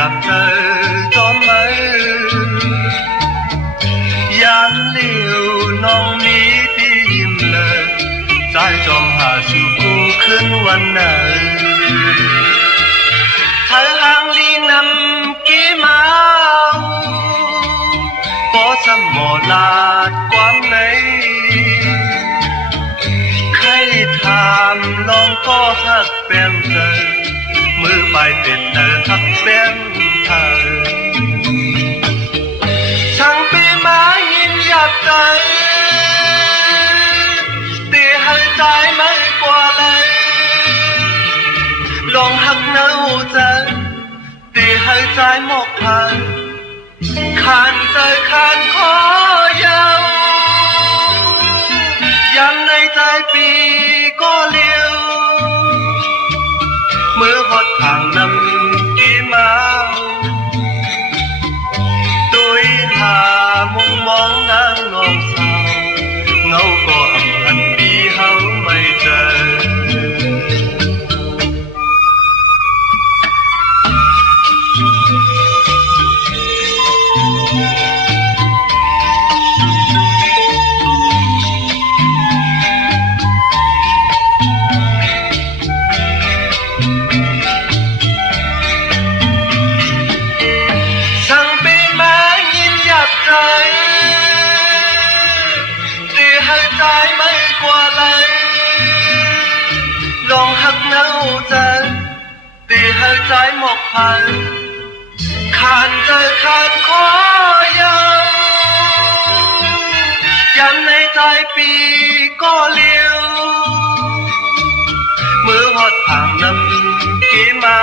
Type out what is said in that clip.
gặp trời gió mây dán liều non ní tim lời trái dòm hà chiều cô khấnวันnày thở hàng đi nằm ký máu có sâm mồ lạt quán này khai tham lองcó hắc bên trờiมือไปติดเธอทักเป็นเธอช่างปีมายินหยาบใจตีให้ใจไม่กว่าเลยลองหักเนื้อใจตีให้ใจหมกพันขานใจขานขอยาวยำในใจปีก็เลี้ยวมือหดทางนำกี่เมาตุยหามุงมองนางนองสาวเงาก็อำพันปีเฮาไม่เจอตีให้ใจไม่กว่าเลยลองหักเนื้อใจตีให้ใจหมกพันขานใจขานขอยาวยำในใจปีก็เลี้ยวมือหดทางนำกี่เมา